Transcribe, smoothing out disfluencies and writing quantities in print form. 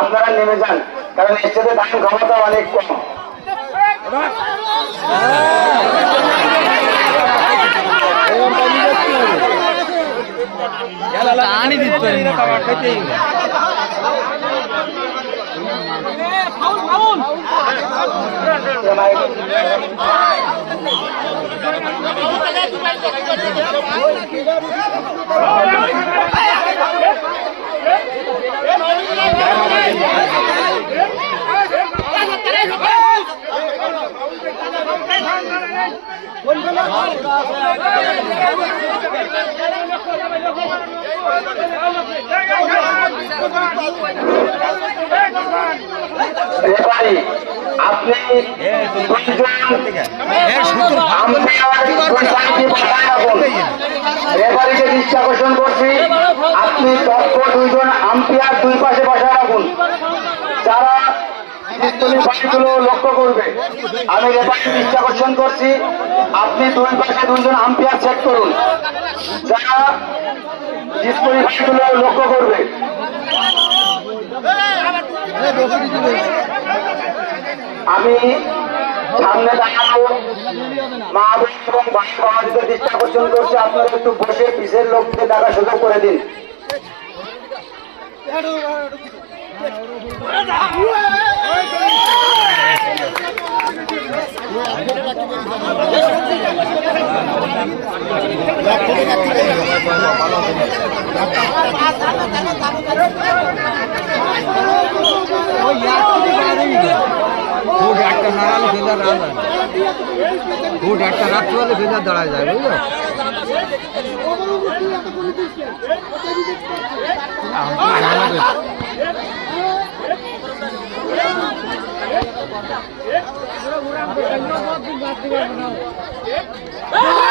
আপনারা নেমে যান, কারণ স্টেজে দাঁড়ানোর ক্ষমতা অনেক কম। আপনি রেফারিকে দৃষ্টি আকর্ষণ করছি, আপনি তৎপর দুইজন আম্পায়ার দুই পাশে বসায় রাখুন, যারা বাড়িগুলো লক্ষ্য করবে। আমি রেফারিকে দৃষ্টি আকর্ষণ করছি, আপনি দুই পাশে দুইজন আম্পায়ার চেক করুন, যারা বাড়িগুলো লক্ষ্য করবে। আমি সামনে দাঁড়ানো মা বোন এবং ভাই বাবাদের দৃষ্টি আকর্ষণ করছি, আপনারা একটু বসে পিছের লোককে দেখার সুযোগ করে দিন। একটা রাত্রিবেলা ফেজার দাঁড়ায় যায়, বুঝলো? না